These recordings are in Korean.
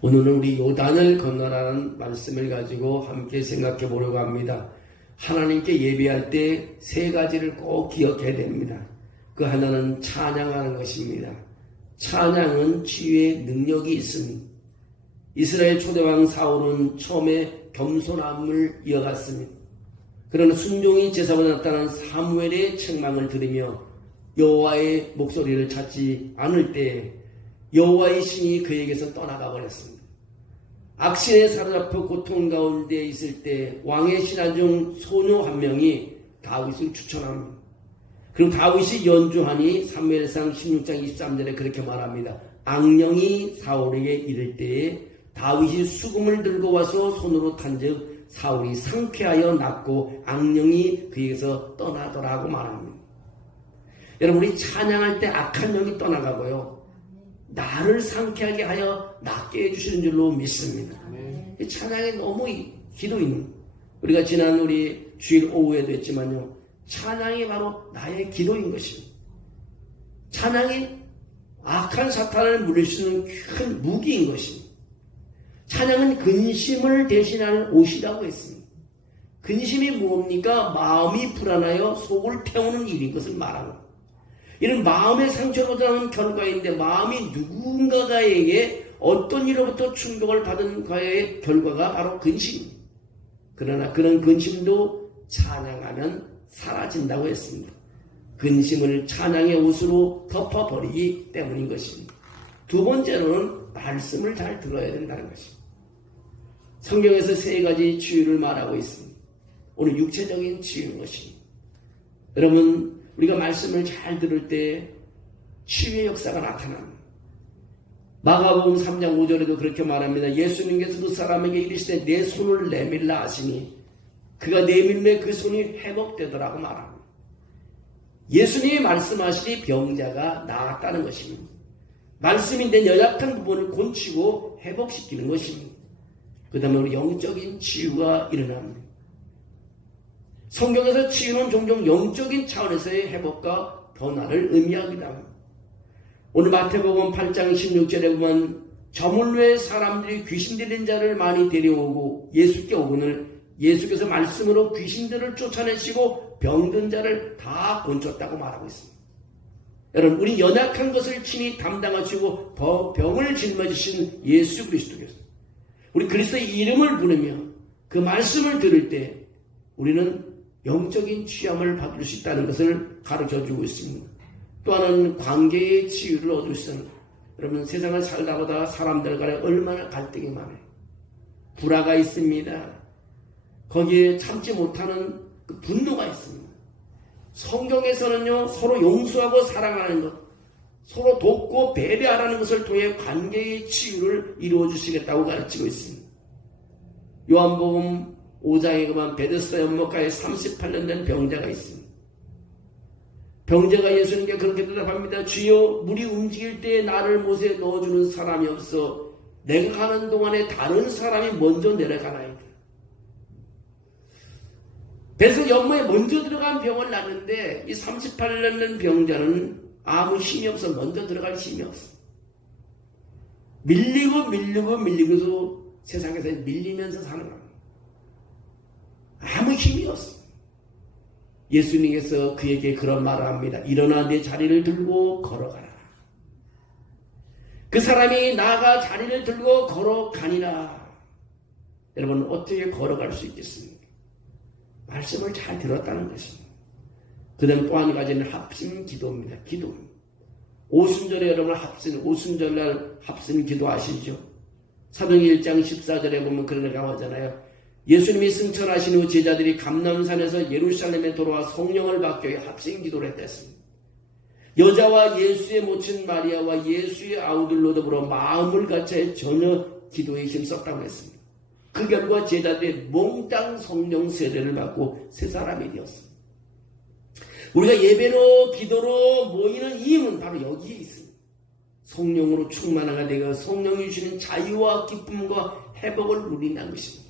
오늘은 우리 요단을 건너라는 말씀을 가지고 함께 생각해 보려고 합니다. 하나님께 예배할 때 세 가지를 꼭 기억해야 됩니다. 그 하나는 찬양하는 것입니다. 찬양은 치유의 능력이 있습니다. 이스라엘 초대왕 사울은 처음에 겸손함을 이어갔습니다. 그러나 순종이 제사장에 나타난 사무엘의 책망을 들으며 여호와의 목소리를 찾지 않을 때 여호와의 신이 그에게서 떠나가 버렸습니다. 악신에 사로잡혀 고통 가운데 있을 때 왕의 신하 중 소녀 한 명이 다윗을 추천합니다. 그리고 다윗이 연주하니 사무엘상 16장 23절에 그렇게 말합니다. 악령이 사울에게 이를 때에 다윗이 수금을 들고 와서 손으로 탄즉 사울이 상쾌하여 낫고 악령이 그에게서 떠나더라고 말합니다. 여러분, 우리 찬양할 때 악한 영이 떠나가고요, 나를 상쾌하게 하여 낫게 해주시는 줄로 믿습니다. 찬양이 너무 기도인, 우리가 지난 우리 주일 오후에도 했지만요, 찬양이 바로 나의 기도인 것입니다. 찬양이 악한 사탄을 물릴 수 있는 큰 무기인 것입니다. 찬양은 근심을 대신하는 옷이라고 했습니다. 근심이 뭡니까? 마음이 불안하여 속을 태우는 일인 것을 말합니다. 이런 마음의 상처로부터 나는 결과인데, 마음이 누군가에게 어떤 일로부터 충격을 받은 과의 결과가 바로 근심입니다. 그러나 그런 근심도 찬양하면 사라진다고 했습니다. 근심을 찬양의 옷으로 덮어버리기 때문인 것입니다. 두 번째로는 말씀을 잘 들어야 된다는 것입니다. 성경에서 세 가지 치유를 말하고 있습니다. 오늘 육체적인 치유인 것입니다. 여러분, 우리가 말씀을 잘 들을 때 치유의 역사가 나타납니다. 마가복음 3장 5절에도 그렇게 말합니다. 예수님께서 그 사람에게 이르시되 내 손을 내밀라 하시니 그가 내밀매 그 손이 회복되더라고 말합니다. 예수님이 말씀하시니 병자가 나았다는 것입니다. 말씀이 내 연약한 부분을 곤치고 회복시키는 것입니다. 그 다음에 우리 영적인 치유가 일어납니다. 성경에서 치유는 종종 영적인 차원에서의 회복과 변화를 의미하기도 합니다. 오늘 마태복음 8장 16절에 보면 저물로의 사람들이 귀신 들린 자를 많이 데려오고 예수께 오거늘 예수께서 말씀으로 귀신들을 쫓아내시고 병든 자를 다 고쳤다고 말하고 있습니다. 여러분, 우리 연약한 것을 친히 담당하시고 병을 짊어지신 예수 그리스도께서 우리 그리스도의 이름을 부르며 그 말씀을 들을 때 우리는 영적인 취함을 받을 수 있다는 것을 가르쳐주고 있습니다. 또 하나는 관계의 치유를 얻을 수 있습니다. 여러분, 세상을 살다 보다 사람들 간에 얼마나 갈등이 많아요. 불화가 있습니다. 거기에 참지 못하는 그 분노가 있습니다. 성경에서는요, 서로 용서하고 사랑하는 것, 서로 돕고 배려하라는 것을 통해 관계의 치유를 이루어 주시겠다고 가르치고 있습니다. 요한복음 5장에 그만 베데스다 연못가에 38년 된 병자가 있습니다. 병자가 예수님께 그렇게 대답합니다. 주여, 물이 움직일 때 나를 못에 넣어주는 사람이 없어 내가 가는 동안에 다른 사람이 먼저 내려가나이다. 배서 연못에 먼저 들어간 병을 낳는데 이 38년 된 병자는 아무 힘이 없어. 먼저 들어갈 힘이 없어. 밀리고도 세상에서 밀리면서 사는 겁니다. 아무 힘이 없어. 예수님께서 그에게 그런 말을 합니다. 일어나 내 자리를 들고 걸어가라. 그 사람이 나아가 자리를 들고 걸어가니라. 여러분, 어떻게 걸어갈 수 있겠습니까? 말씀을 잘 들었다는 것입니다. 그 다음 또 한 가지는 합심 기도입니다. 기도. 오순절에 여러분 오순절날 합심 기도 아시죠? 사도행전 1장 14절에 보면 그런 가 나오잖아요. 예수님이 승천하신 후 제자들이 감람산에서 예루살렘에 돌아와 성령을 받기 위해 합심 기도를 했습니다. 여자와 예수의 모친 마리아와 예수의 아우들로 더불어 마음을 같이 전혀 기도에 힘썼다고 했습니다. 그 결과 제자들이 몽땅 성령 세례를 받고 새 사람이 되었습니다. 우리가 예배로 기도로 모이는 이유는 바로 여기에 있습니다. 성령으로 충만하게 되어 성령이 주시는 자유와 기쁨과 회복을 누린다는 것입니다.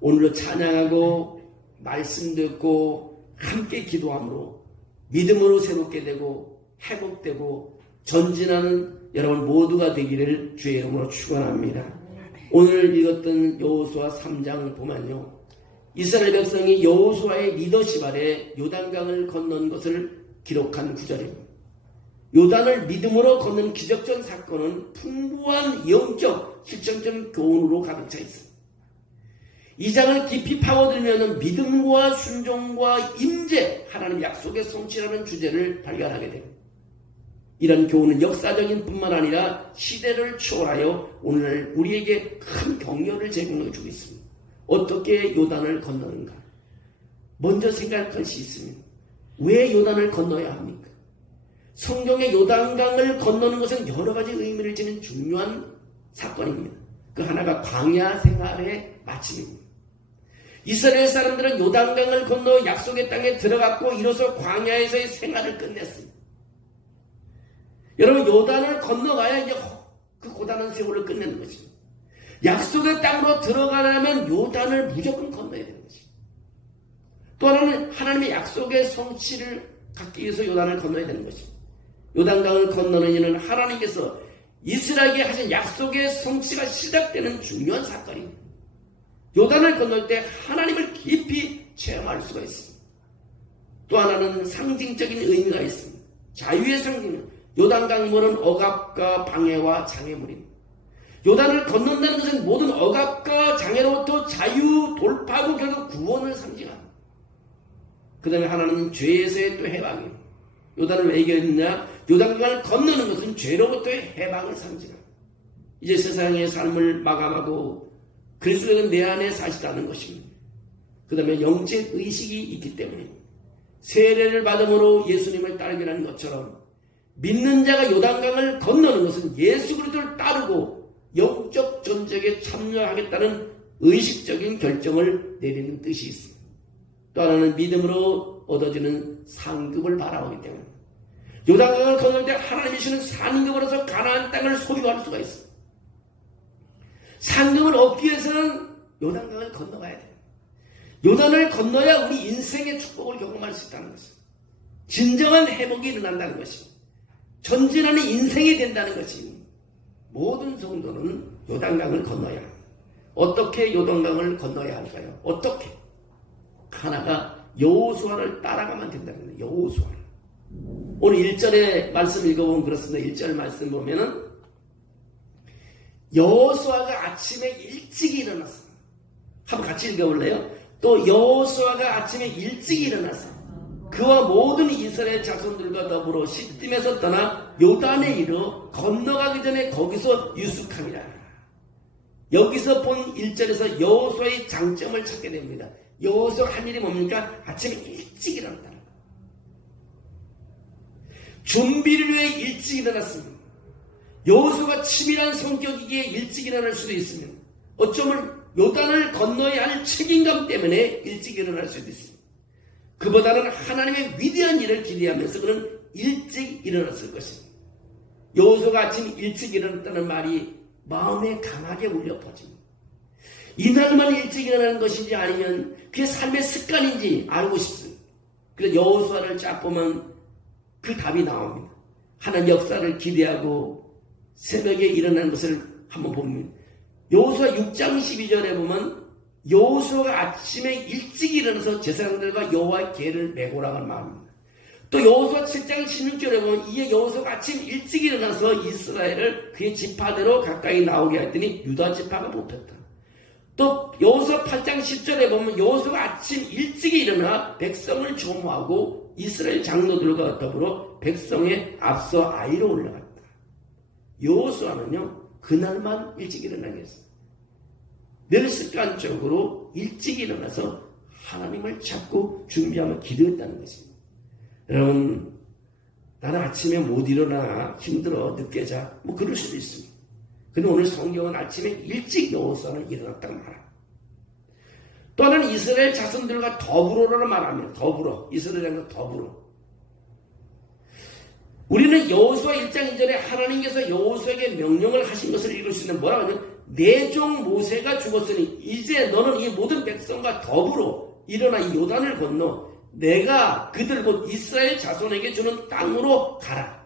오늘도 찬양하고 말씀 듣고 함께 기도함으로 믿음으로 새롭게 되고 회복되고 전진하는 여러분 모두가 되기를 주의 이름으로 축원합니다. 오늘 읽었던 여호수아 3장 보면요, 이스라엘 백성이 여호수아의 리더십 아래 요단강을 건넌 것을 기록한 구절입니다. 요단을 믿음으로 건넌 기적적 사건은 풍부한 영적 실천적 교훈으로 가득 차 있습니다. 이 장을 깊이 파고들면 믿음과 순종과 임재, 하나님 약속의 성취라는 주제를 발견하게 됩니다. 이런 교훈은 역사적인 뿐만 아니라 시대를 초월하여 오늘 우리에게 큰 격려를 제공해 주고 있습니다. 어떻게 요단을 건너는가? 먼저 생각할 것이 있습니다. 왜 요단을 건너야 합니까? 성경의 요단강을 건너는 것은 여러 가지 의미를 지닌 중요한 사건입니다. 그 하나가 광야 생활의 마침입니다. 이스라엘 사람들은 요단강을 건너 약속의 땅에 들어갔고 이로써 광야에서의 생활을 끝냈습니다. 여러분, 요단을 건너가야 이제 그 고단한 세월을 끝내는 것입니다. 약속의 땅으로 들어가려면 요단을 무조건 건너야 되는 것입니다. 또 하나는 하나님의 약속의 성취를 갖기 위해서 요단을 건너야 되는 것입니다. 요단강을 건너는 이는 하나님께서 이스라엘에게 하신 약속의 성취가 시작되는 중요한 사건입니다. 요단을 건널 때 하나님을 깊이 체험할 수가 있습니다. 또 하나는 상징적인 의미가 있습니다. 자유의 상징은 요단강물은 억압과 방해와 장애물입니다. 요단을 건넌다는 것은 모든 억압과 장애로부터 자유 돌파하고 결국 구원을 상징합니다. 그 다음에 하나는 죄에서의 또 해방입니다. 요단을 왜 얘기했느냐? 요단강을 건너는 것은 죄로부터의 해방을 상징합니다. 이제 세상의 삶을 마감하고 그리스도는 내 안에 사시라는 것입니다. 그 다음에 영적 의식이 있기 때문입니다. 세례를 받음으로 예수님을 따르기라는 것처럼 믿는 자가 요단강을 건너는 것은 예수 그리스도를 따르고 영적 전쟁에 참여하겠다는 의식적인 결정을 내리는 뜻이 있습니다. 또 하나는 믿음으로 얻어지는 상급을 바라보기 때문입니다. 요단강을 건널 때 하나님이 주시는 상급으로서 가나안 땅을 소유할 수가 있습니다. 상급을 얻기 위해서는 요단강을 건너가야 돼요. 요단을 건너야 우리 인생의 축복을 경험할 수 있다는 것입니다. 진정한 회복이 일어난다는 것입니다. 전진하는 인생이 된다는 것입니다. 모든 성도는 요단강을 건너야 합니다. 어떻게 요단강을 건너야 할까요? 어떻게? 하나가 여호수아를 따라가면 된다는 거예요. 여호수아를. 오늘 1절의 말씀 읽어보면 그렇습니다. 1절 말씀 보면은 여호수아가 아침에 일찍 일어났어. 한번 같이 읽어볼래요? 또 여호수아가 아침에 일찍 일어났어. 그와 모든 이스라엘 자손들과 더불어 시딤에서 떠나 요단에 이르러 건너가기 전에 거기서 유숙하니라. 여기서 본 1절에서 여호수아의 장점을 찾게 됩니다. 여호수아가 한 일이 뭡니까? 아침에 일찍 일어났다는 거예요. 준비를 위해 일찍 일어났습니다. 여호수아가 치밀한 성격이기에 일찍 일어날 수도 있습니다. 어쩌면 요단을 건너야 할 책임감 때문에 일찍 일어날 수도 있습니다. 그보다는 하나님의 위대한 일을 기대하면서 그는 일찍 일어났을 것입니다. 여호수아가 아침 일찍 일어났다는 말이 마음에 강하게 울려 퍼집니다. 이날만 일찍 일어나는 것인지 아니면 그의 삶의 습관인지 알고 싶습니다. 그래서 여호수아를 쫙 보면 그 답이 나옵니다. 하나님 역사를 기대하고 새벽에 일어나는 것을 한번 봅니다. 여호수아 6장 12절에 보면 여호수아가 아침에 일찍 일어나서 제사장들과 여호와의 계를 메고라는 마음입니다. 또 여호수아 7장 16절에 보면 이에 여호수아가 아침 일찍 일어나서 이스라엘을 그의 지파대로 가까이 나오게 했더니 유다 지파가 뽑혔다. 또 여호수아 8장 10절에 보면 여호수아가 아침 일찍 일어나 백성을 조모하고 이스라엘 장로들과 더불어 백성에 앞서 아이로 올라갔다. 여호수아는요 그날만 일찍 일어나게 했어요. 늘 습관적으로 일찍 일어나서 하나님을 찾고 준비하며 기도했다는 것입니다. 여러분, 나는 아침에 못 일어나 힘들어 늦게 자 뭐 그럴 수도 있습니다. 근데 오늘 성경은 아침에 일찍 여호수아는 일어났다고 말합니다. 또 하나는 이스라엘 자손들과 더불어라고 말하면 더불어, 이스라엘과 더불어. 우리는 여호수아 1장 2절에 하나님께서 여호수아에게 명령을 하신 것을 읽을 수 있는 뭐라고 하냐면 내 종 모세가 죽었으니 이제 너는 이 모든 백성과 더불어 일어나 이 요단을 건너 내가 그들 곧 이스라엘 자손에게 주는 땅으로 가라.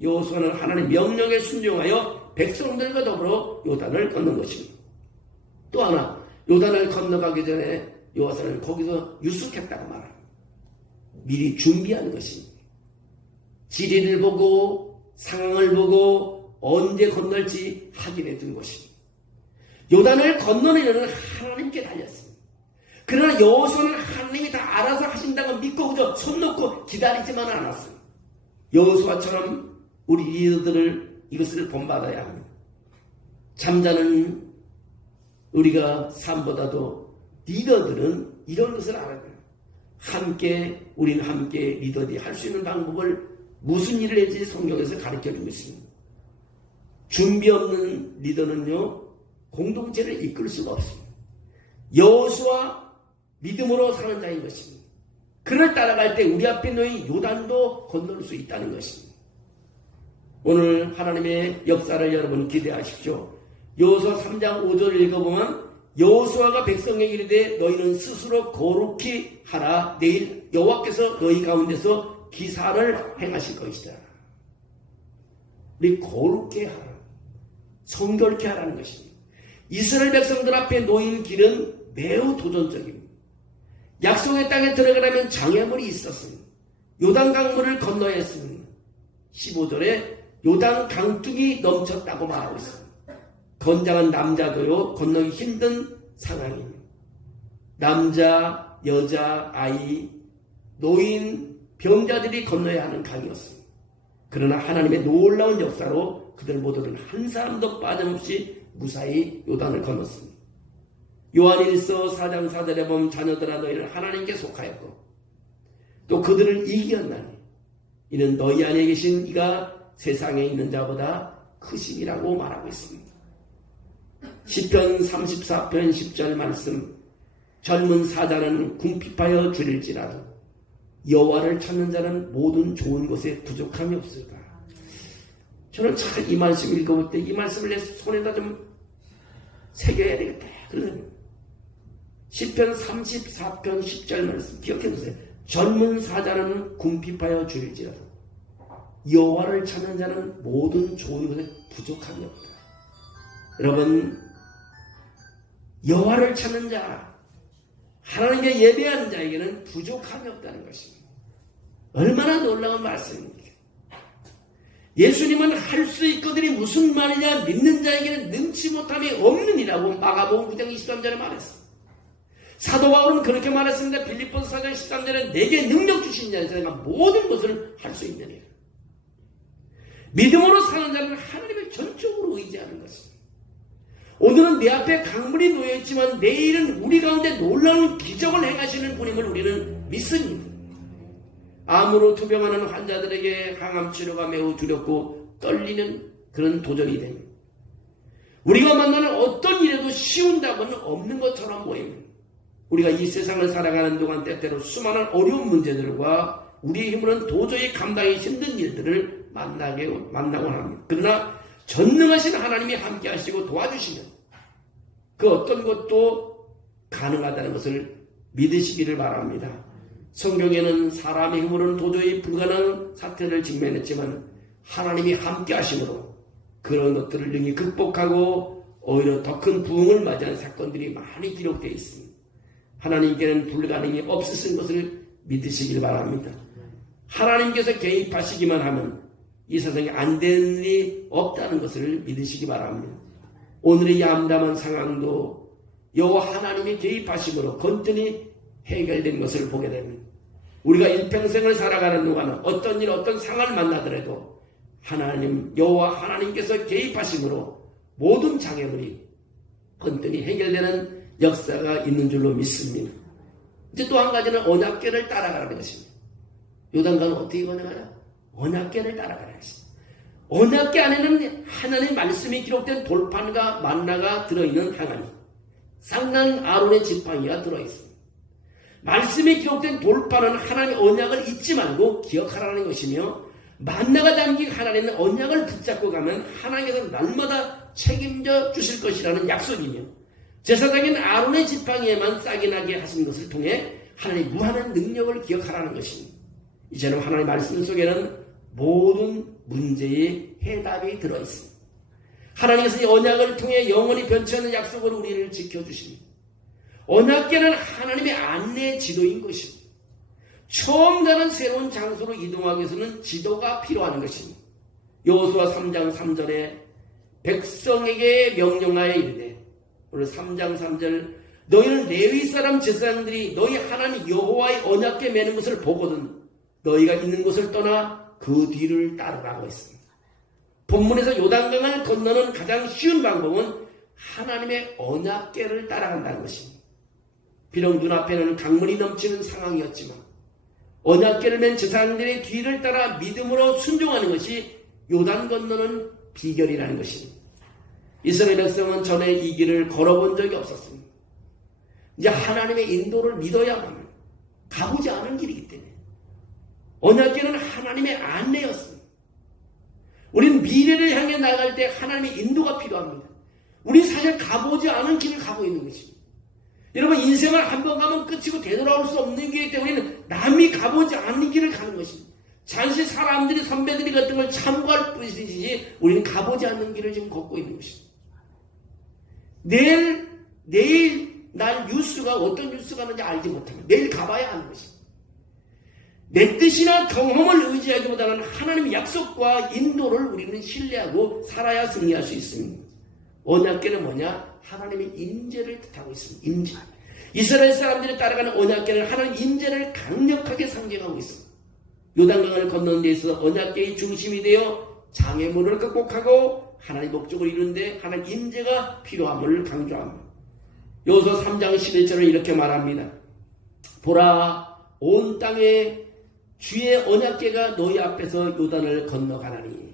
여호수아는 하나님의 명령에 순종하여 백성들과 더불어 요단을 건넌 것입니다. 또 하나, 요단을 건너가기 전에 여호와는 거기서 유숙했다고 말합니다. 미리 준비한 것입니다. 지리를 보고 상황을 보고 언제 건널지 확인해 둔 것입니다. 요단을 건너내려는 하나님께 달렸습니다. 그러나 여호수아는 하나님이 다 알아서 하신다고 믿고 그저 손 놓고 기다리지만 않았습니다. 여호수아처럼 우리 리더들을 이것을 본받아야 합니다. 잠자는 우리가 삶보다도 리더들은 이런 것을 알아야 돼요. 우리는 함께 리더들이 할 수 있는 방법을 무슨 일을 해야지 성경에서 가르쳐 주고 있습니다. 준비 없는 리더는요, 공동체를 이끌 수가 없습니다. 여호수아 믿음으로 사는 자인 것입니다. 그를 따라갈 때 우리 앞에 놓인 요단도 건널 수 있다는 것입니다. 오늘 하나님의 역사를 여러분 기대하십시오. 여호수아 3장 5절을 읽어보면 여호수아가 백성에게 이르되 너희는 스스로 거룩히 하라. 내일 여호와께서 너희 가운데서 기사를 행하실 것이다. 우리 거룩히 하라. 성결케 하라는 것입니다. 이스라엘 백성들 앞에 놓인 길은 매우 도전적입니다. 약속의 땅에 들어가려면 장애물이 있었습니다. 요단 강물을 건너야 했습니다. 15절에 요단 강둑이 넘쳤다고 말하고 있습니다. 건장한 남자도요 건너기 힘든 상황입니다. 남자, 여자, 아이, 노인, 병자들이 건너야 하는 강이었습니다. 그러나 하나님의 놀라운 역사로 그들 모두는 한 사람도 빠짐없이 무사히 요단을 건넜습니다. 요한일서 4장 4절에 보면 자녀들아 너희는 하나님께 속하였고 또 그들을 이겼나니 이는 너희 안에 계신 이가 세상에 있는 자보다 크심이라고 말하고 있습니다. 시편 34편 10절 말씀 젊은 사자는 궁핍하여 줄일지라도 여호와를 찾는 자는 모든 좋은 것에 부족함이 없을까. 저는 참 이 말씀 읽어볼 때 이 말씀을 내 손에다 좀 새겨야 되겠다. 그러더니 시편 34편 10절 말씀 기억해 두세요. 젊은 사자는 궁핍하여 줄일지라도 여호와를 찾는 자는 모든 좋은 것에 부족함이 없다. 여러분, 여호와를 찾는 자, 하나님께 예배하는 자에게는 부족함이 없다는 것입니다. 얼마나 놀라운 말씀입니까? 예수님은 할 수 있거든이 무슨 말이냐? 믿는 자에게는 능치 못함이 없느니라고 마가복음 9장 23절에 말했습니다. 사도 바울은 그렇게 말했습니다. 빌립보서 4장 13절에 내게 능력 주신 자에서 모든 것을 할 수 있느니라. 믿음으로 사는 자는 하나님을 전적으로 의지하는 것입니다. 오늘은 내 앞에 강물이 놓여있지만 내일은 우리 가운데 놀라운 기적을 행하시는 분임을 우리는 믿습니다. 암으로 투병하는 환자들에게 항암 치료가 매우 두렵고 떨리는 그런 도전이 됩니다. 우리가 만나는 어떤 일에도 쉬운 답은 없는 것처럼 보입니다. 우리가 이 세상을 살아가는 동안 때때로 수많은 어려운 문제들과 우리의 힘으로는 도저히 감당하기 힘든 일들을 만나곤 합니다. 그러나 전능하신 하나님이 함께 하시고 도와주시면 그 어떤 것도 가능하다는 것을 믿으시기를 바랍니다. 성경에는 사람의 힘으로는 도저히 불가능한 사태를 직면했지만 하나님이 함께 하심으로 그런 것들을 능히 극복하고 오히려 더 큰 부흥을 맞이한 사건들이 많이 기록되어 있습니다. 하나님께는 불가능이 없으신 것을 믿으시길 바랍니다. 하나님께서 개입하시기만 하면 이 세상에 안 되는 일이 없다는 것을 믿으시기 바랍니다. 오늘의 암담한 상황도 여호와 하나님이 개입하심으로 건전히 해결된 것을 보게 됩니다. 우리가 일평생을 살아가는 동안은 어떤 일, 어떤 상황을 만나더라도 하나님, 여호와 하나님께서 개입하심으로 모든 장애물이 건전히 해결되는 역사가 있는 줄로 믿습니다. 이제 또 한 가지는 언약궤를 따라가는 것입니다. 요단강은 어떻게 건너가냐? 언약궤를 따라가는 것입니다. 언약궤 안에는 하나님의 말씀이 기록된 돌판과 만나가 들어있는 항아리, 쌍난 아론의 지팡이가 들어있습니다. 말씀이 기록된 돌판은 하나님의 언약을 잊지 말고 기억하라는 것이며 만나가 담긴 하나님의 언약을 붙잡고 가면 하나님께서 날마다 책임져 주실 것이라는 약속이며 제사장인 아론의 지팡이에만 싹이 나게 하신 것을 통해 하나님의 무한한 능력을 기억하라는 것입니다. 이처럼 하나님의 말씀 속에는 모든 문제의 해답이 들어있습니다. 하나님께서 이 언약을 통해 영원히 변치 않는 약속을 우리를 지켜주십니다. 언약궤는 하나님의 안내 지도인 것입니다. 처음 가는 새로운 장소로 이동하기 위해서는 지도가 필요한 것입니다. 여호수아 3장 3절에 백성에게 명령하여 이르되, 오늘 3장 3절, 너희는 레위 사람 제사장들이 너희 하나님 여호와의 언약궤 매는 것을 보거든 너희가 있는 곳을 떠나 그 뒤를 따르라고 했습니다. 본문에서 요단강을 건너는 가장 쉬운 방법은 하나님의 언약궤를 따라간다는 것입니다. 비록 눈앞에는 강물이 넘치는 상황이었지만 언약궤를 맨 제사장들의 뒤를 따라 믿음으로 순종하는 것이 요단 건너는 비결이라는 것입니다. 이스라엘 백성은 전에 이 길을 걸어본 적이 없었습니다. 이제 하나님의 인도를 믿어야만 가보지 않은 길이기 때문에 언약궤는 하나님의 안내였습니다. 우리는 미래를 향해 나갈 때 하나님의 인도가 필요합니다. 우리는 사실 가보지 않은 길을 가고 있는 것입니다. 여러분, 인생을 한 번 가면 끝이고 되돌아올 수 없는 길이기 때문에 우리는 남이 가보지 않는 길을 가는 것입니다. 잠시 사람들이 선배들이 같은 걸 참고할 뿐이지 우리는 가보지 않는 길을 지금 걷고 있는 것입니다. 내일 날 뉴스가 어떤 뉴스가 하는지 알지 못하면 내일 가봐야 하는 것입니다. 내 뜻이나 경험을 의지하기보다는 하나님의 약속과 인도를 우리는 신뢰하고 살아야 승리할 수 있습니다. 언약궤는 뭐냐? 하나님의 임재를 뜻하고 있습니다. 임재. 이스라엘 사람들이 따라가는 언약궤는 하나님 임재를 강력하게 상징하고 있습니다. 요단강을 건너는 데 있어서 언약궤의 중심이 되어 장애물을 극복하고 하나님의 목적을 이루는데 하나님 임재가 필요함을 강조합니다. 여호수아 3장 11절을 이렇게 말합니다. 보라, 온 땅에 주의 언약궤가 너희 앞에서 요단을 건너가나니.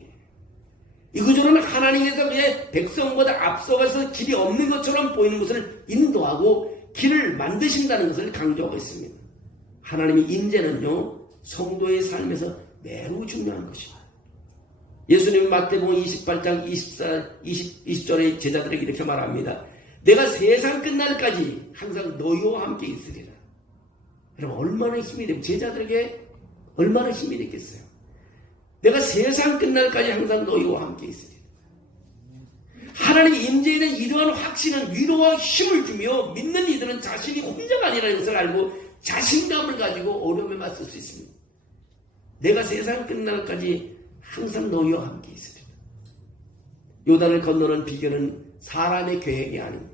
이 구조는 하나님께서 그의 백성보다 앞서가서 길이 없는 것처럼 보이는 것을 인도하고 길을 만드신다는 것을 강조하고 있습니다. 하나님의 임재는요, 성도의 삶에서 매우 중요한 것입니다. 예수님은 마태복음 28장 20절의 제자들에게 이렇게 말합니다. 내가 세상 끝날까지 항상 너희와 함께 있으리라. 여러분, 얼마나 힘이 되면 제자들에게 얼마나 힘이 됐겠어요. 내가 세상 끝날까지 항상 너희와 함께 있으리라. 하나님의 임재에 대한 이러한 확신은 위로와 힘을 주며 믿는 이들은 자신이 혼자가 아니라는 것을 알고 자신감을 가지고 어려움에 맞설 수 있습니다. 내가 세상 끝날까지 항상 너희와 함께 있으리라. 요단을 건너는 비결은 사람의 계획이 아닙니다.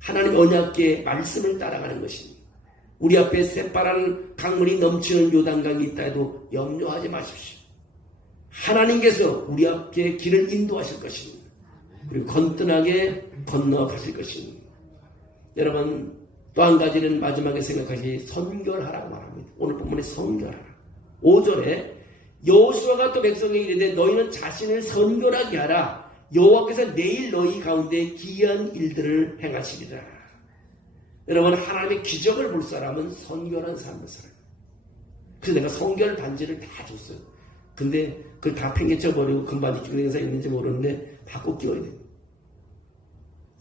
하나님 언약궤의 말씀을 따라가는 것입니다. 우리 앞에 새파란 강물이 넘치는 요단강이 있다 해도 염려하지 마십시오. 하나님께서 우리 앞에 길을 인도하실 것입니다. 그리고 건전하게 건너가실 것입니다. 여러분, 또 한 가지는 마지막에 생각하시 선결하라고 말합니다. 오늘 본문에 선결하라. 5절에 여호수아가 또 백성에게 이르되 너희는 자신을 선결하게 하라. 여호와께서 내일 너희 가운데 기이한 일들을 행하시리라. 여러분, 하나님의 기적을 볼 사람은 선결한 삶을 살아요. 그래서 내가 선결 반지를 다 줬어요. 근데 그걸 다 팽개쳐버리고 금반지 끼는 행사 있는지 모르는데 바꿔 끼워야 돼요.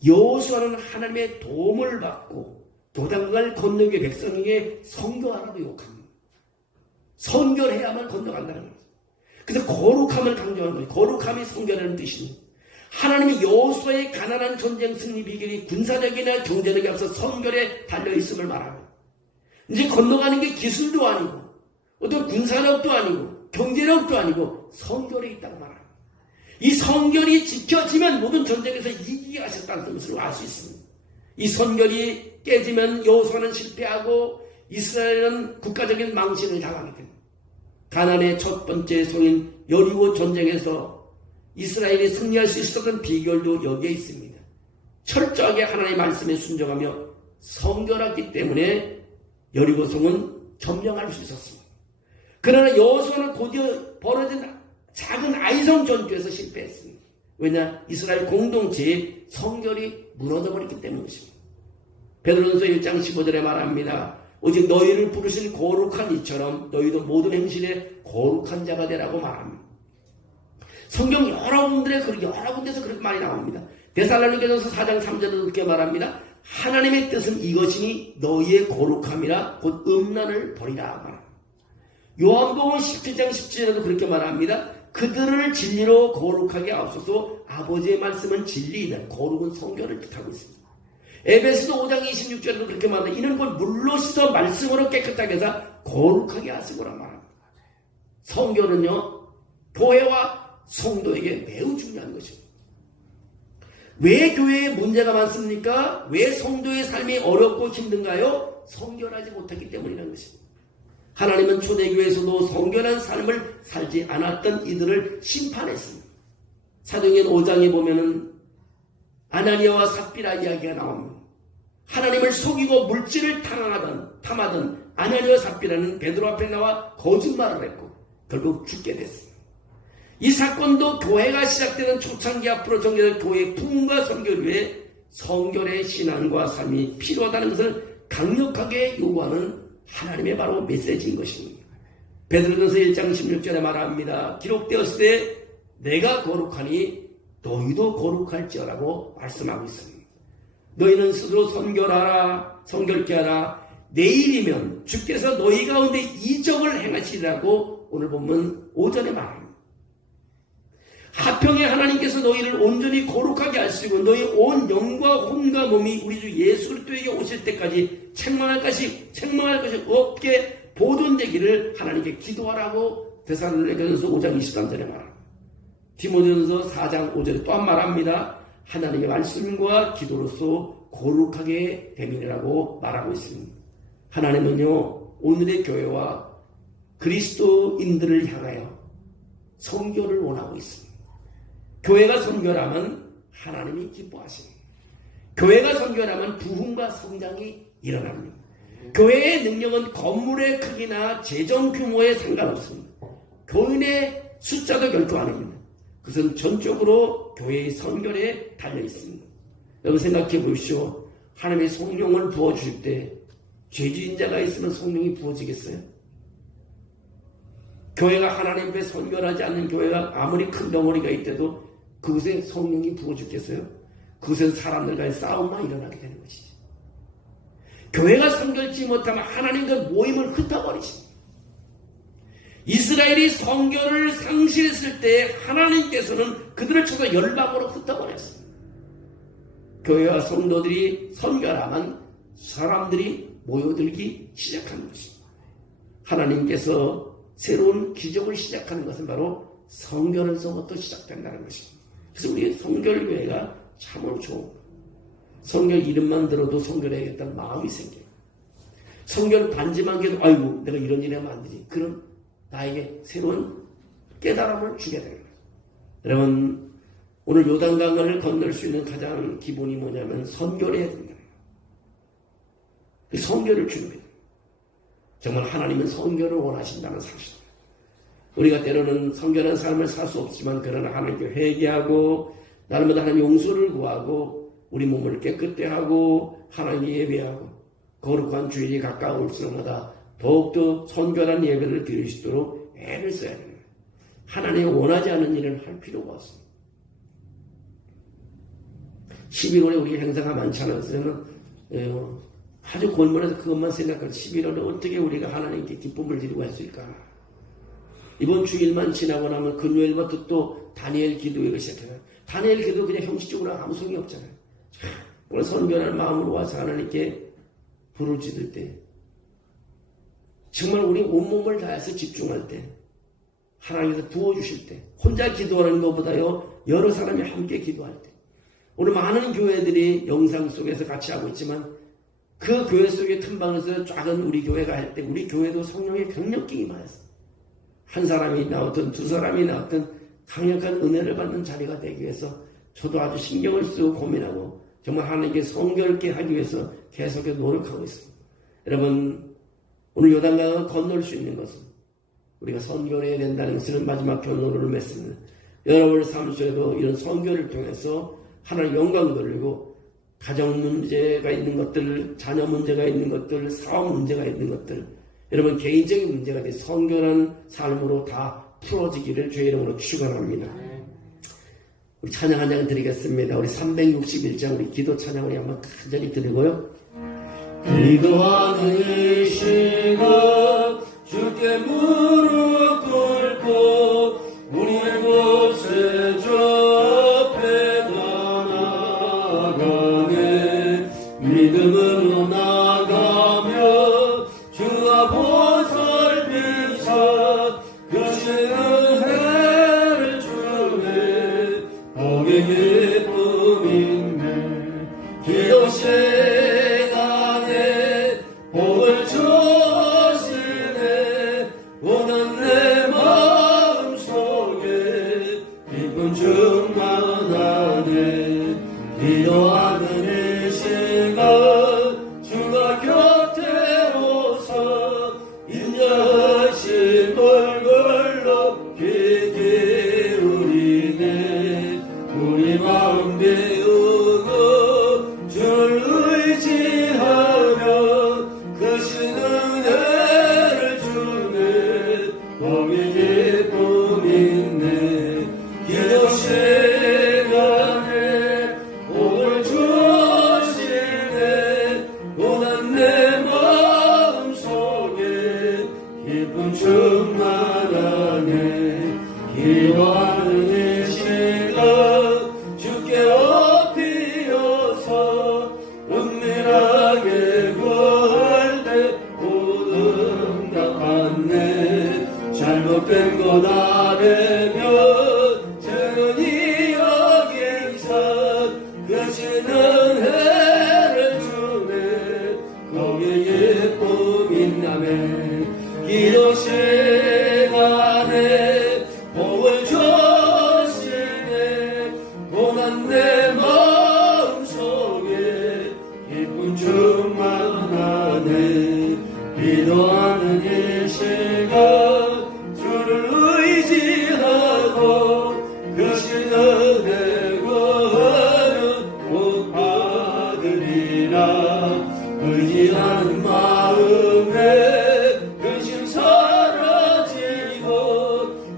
여호수아는 하나님의 도움을 받고 요단강을 건너게 백성에게 선교하라고 요구합니다. 선결해야만 건너간다는 거죠. 그래서 거룩함을 강조하는 거예요. 거룩함이 선결하는 뜻입니다. 하나님의 여호수아의 가난한 전쟁 승리 비결이 군사력이나 경제력에 앞서 선결에 달려있음을 말합니다. 이제 건너가는 게 기술도 아니고 어떤 군사력도 아니고 경제력도 아니고 선결이 있다고 말합니다. 이 선결이 지켜지면 모든 전쟁에서 이기게 하셨다는 것을 알 수 있습니다. 이 선결이 깨지면 여호수아는 실패하고 이스라엘은 국가적인 망신을 당하게 됩니다. 가나안의 첫 번째 성인 여리고 전쟁에서 이스라엘이 승리할 수 있었던 비결도 여기에 있습니다. 철저하게 하나님의 말씀에 순종하며 선결했기 때문에 여리고성은 점령할 수 있었습니다. 그러나 여호수아는 곧이어 벌어진 작은 아이성 전투에서 실패했습니다. 왜냐? 이스라엘 공동체의 성결이 무너져버렸기 때문입니다. 베드로전서 1장 15절에 말합니다. 오직 너희를 부르신 거룩한 이처럼 너희도 모든 행실에 거룩한 자가 되라고 말합니다. 성경 여러 군데서 그렇게 많이 나옵니다. 데살로니가전서 4장 3절에도 그렇게 말합니다. 하나님의 뜻은 이것이니 너희의 거룩함이라 곧 음란을 버리라 말합니다. 요한복음 17장 17절에도 그렇게 말합니다. 그들을 진리로 거룩하게 하옵소서. 아버지의 말씀은 진리이다. 거룩은 성결을 뜻하고 있습니다. 에베소서 5장 26절에도 그렇게 말합니다. 이는 곧 물로 씻어 말씀으로 깨끗하게 해서 거룩하게 하시고라 말합니다. 성결은요, 교회와 성도에게 매우 중요한 것입니다. 왜 교회에 문제가 많습니까? 왜 성도의 삶이 어렵고 힘든가요? 성결하지 못했기 때문이라는 것입니다. 하나님은 초대교회에서도 성결한 삶을 살지 않았던 이들을 심판했습니다. 사도행전 5장에 보면은 아나니아와 삽비라 이야기가 나옵니다. 하나님을 속이고 물질을 탐하던 아나니아와 삽비라는 베드로 앞에 나와 거짓말을 했고 결국 죽게 됐습니다. 이 사건도 교회가 시작되는 초창기 앞으로 전개될 교회의 부흥과 선교를 위해 성결의 신앙과 삶이 필요하다는 것을 강력하게 요구하는 하나님의 바로 메시지인 것입니다. 베드로전서 1장 16절에 말합니다. 기록되었을 때 내가 거룩하니 너희도 거룩할지어라고 말씀하고 있습니다. 너희는 스스로 성결케 하라. 내일이면 주께서 너희 가운데 이적을 행하시리라고 오늘 본문 5절에 말합니다. 하평의 하나님께서 너희를 온전히 거룩하게 하시고 너희 온 영과 혼과 몸이 우리 주 예수 그리스도에게 오실 때까지 책망할 것이 없게 보존되기를 하나님께 기도하라고 데살로니가전서 5장 23절에 말합니다. 디모데전서 4장 5절에 또한 말합니다. 하나님의 말씀과 기도로서 거룩하게 되미라고 말하고 있습니다. 하나님은요, 오늘의 교회와 그리스도인들을 향하여 성결을 원하고 있습니다. 교회가 성결하면 하나님이 기뻐하십니다. 교회가 성결하면 부흥과 성장이 일어납니다. 교회의 능력은 건물의 크기나 재정 규모에 상관없습니다. 교인의 숫자도 결코 아닙니다. 그것은 전적으로 교회의 성결에 달려 있습니다. 여러분 생각해 보십시오. 하나님의 성령을 부어줄 때 죄지은 자가 있으면 성령이 부어지겠어요? 교회가 하나님 앞에 성결하지 않는 교회가 아무리 큰 덩어리가 있대도 그곳에 성령이 부어주겠어요? 그곳엔 사람들과의 싸움만 일어나게 되는 것이죠. 교회가 성결치 못하면 하나님과 모임을 흩어버리십니다. 이스라엘이 성결을 상실했을 때 하나님께서는 그들을 쳐서 열방으로 흩어버렸습니다. 교회와 성도들이 성결하면 사람들이 모여들기 시작하는 것입니다. 하나님께서 새로운 기적을 시작하는 것은 바로 성결에서부터 시작된다는 것입니다. 그래서 우리 성결교회가 참으로 좋은 거예요. 성결 이름만 들어도 성결해야겠다는 마음이 생겨요. 성결 반지만 해도 아이고 내가 이런 일 하면 안 되지. 그럼 나에게 새로운 깨달음을 주게 되는 거예요. 여러분 오늘 요단강을 건널 수 있는 가장 기본이 뭐냐면 성결해야 된다. 그 성결을 주는 거예요. 정말 하나님은 성결을 원하신다는 사실입니다. 우리가 때로는 성결한 삶을 살 수 없지만 그러나 하나님께 회개하고 날마다 하나님 용서를 구하고 우리 몸을 깨끗게 하고 하나님께 예배하고 거룩한 주일이 가까울수록마다 더욱더 성결한 예배를 드릴 수 있도록 애를 써야 됩니다. 하나님이 원하지 않는 일을 할 필요가 없습니다. 11월에 우리 행사가 많잖아요. 그래서 아주 골몰해서 그것만 생각하고 11월에 어떻게 우리가 하나님께 기쁨을 드리고 했을까. 이번 주일만 지나고 나면 금요일부터 또 다니엘 기도회가 시작해요. 다니엘 기도 그냥 형식적으로 아무 소용이 없잖아요. 오늘 선결한 마음으로 와서 하나님께 부르짖을 때 정말 우리 온몸을 다해서 집중할 때 하나님께서 부어주실 때 혼자 기도하는 것보다요 여러 사람이 함께 기도할 때 오늘 많은 교회들이 영상 속에서 같이 하고 있지만 그 교회 속의 틈방에서 작은 우리 교회가 할 때 우리 교회도 성령의 경력이 임하였어요. 한 사람이 나왔든 두 사람이 나왔든 강력한 은혜를 받는 자리가 되기 위해서 저도 아주 신경을 쓰고 고민하고 정말 하나님께 성결케 하기 위해서 계속 노력하고 있습니다. 여러분 오늘 요단강을 건널 수 있는 것은 우리가 성결해야 된다는 것을 마지막 결론으로 맺습니다. 여러분 삶 속에도 이런 성결을 통해서 하나님 영광 돌리고 가정 문제가 있는 것들, 자녀 문제가 있는 것들, 사업 문제가 있는 것들 여러분 개인적인 문제가 돼 성결한 삶으로 다 풀어지기를 주의 이름으로 축원합니다. 우리 찬양 한 장 드리겠습니다. 우리 361장 우리 기도 찬양 우리 한번 간절히 드리고요. 기도하는 시간 주께 무릎 꿇고 우리의 곳에 접해 나가네 믿음으로 나가며 주와 보살피사 그신 은혜를 주네 거기에 기쁨 있네 기도 시간에 복을 주시네 오는 내 마음속에 기쁨 충만하네 기도하는 이 시간 주가 곁에 오서 인자하신 얼굴로 귀 기울이네 우리 마음 비우고 줄 의지하며 크신 은혜를 주네 거기 기쁨 있네 기도 시간에 복을 주시네 고난 내 마음속에 기쁨 충만하네 기도하는 이 시간 주께 엎드려서 은밀하게 구할 때 모든 답받네 잘못된 것 아뢰면 정은이 여기서 그신 은혜를 주네 거기에 기쁨 있나매 기도 시간에 복을 주시네 고난 내 마음속에 기쁨 충만하네 기도하는 이 시간 주를 의지하고 그신 은혜 구하면 복 받으리라 의지하는 마음에 근심 사라지고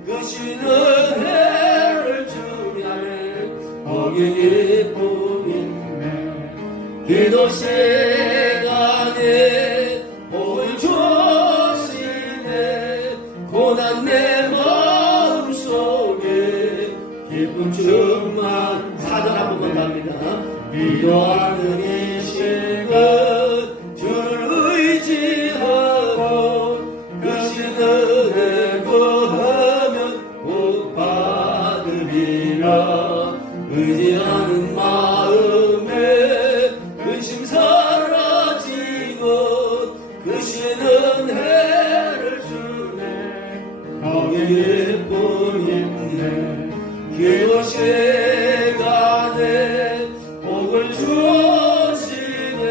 그신 은혜를 주냐네 거기 기쁨 있네 기도 시간에 복을 주시네 고난 내 마음속에 기쁨 충만 사전 한 번만 갑니다 기도하는 이 시간 주를 의지하고 그신 은혜 구하면 복 받으리라 의지하는 마음에 근심 사라지고 그신 은혜를 주네 거기에 기쁨 있네 기도 시간에 복을 주시네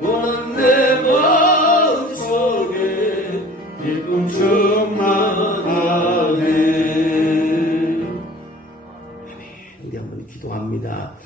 고난 내 마음속에 기쁨 충만하네. 우리 한번 기도합니다.